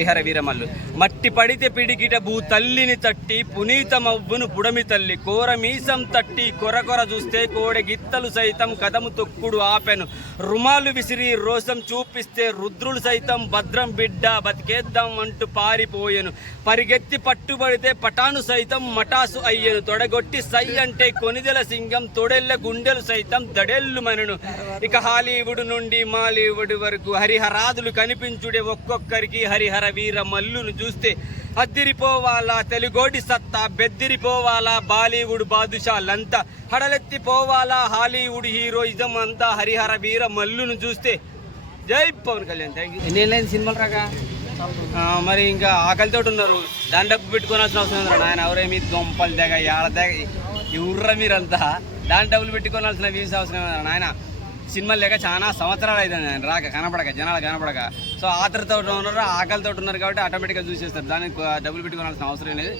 హరిహర వీరమల్లు. మట్టి పడితే పిడిగిట భూ తల్లిని తట్టి పునీతమవ్వును పుడమి తల్లి. కోర మీసం తట్టి కొరకొర చూస్తే కోడె గిత్తలు సైతం కదము తొక్కుడు ఆపెను. రుమాలు విసిరి రోసం చూపిస్తే రుద్రులు సైతం భద్రం బిడ్డ బతికేద్దాం అంటూ పారిపోయెను. పరిగెత్తి పట్టుబడితే పటాను సైతం మటాసు అయ్యెను. తొడగొట్టి సై అంటే కొనిదెల సింగం తొడెళ్ళ గుండెలు సైతం దడెల్లు మనను. ఇక హాలీవుడ్ నుండి మాలీవుడ్ వరకు హరిహరాదులు కనిపించుడే ఒక్కొక్కరికి హరిహర వీర మల్లును చూస్తే అద్దిరిపోవాలా తెలుగోటి సత్తా బెద్దిరిపోవాలా బాలీవుడ్ బాదుషాలంతా హడలెత్తిపోవాలా హాలీవుడ్ హీరోయిజం అంతా హరిహర వీర మల్లును చూస్తే. జై పవన్ కళ్యాణ్ థ్యాంక్ యూ ఎన్ని ఏళ్ళైంది సినిమాలు రాగా? మరి ఇంకా ఆకలితో ఉన్నారు. దాని డబ్బు పెట్టుకోవాల్సిన అవసరం ఉంది నాయన. ఎవరేమి దొంపలు తెగ ఏడ తెగ ఎవర్ర మీరంతా. దాని డబ్బులు పెట్టుకోవాల్సిన వీసా అవసరం ఉంది నాయన. సినిమాలు లేక చాలా సంవత్సరాలు అవుతుంది ఆయన రాక కనపడక జనాలు కనపడక. సో ఆతరతో ఉన్నారు ఆకలితో ఉన్నారు కాబట్టి ఆటోమేటిక్గా చూసేస్తారు. దానికి డబ్బులు పెట్టుకోవాల్సిన అవసరం లేదు.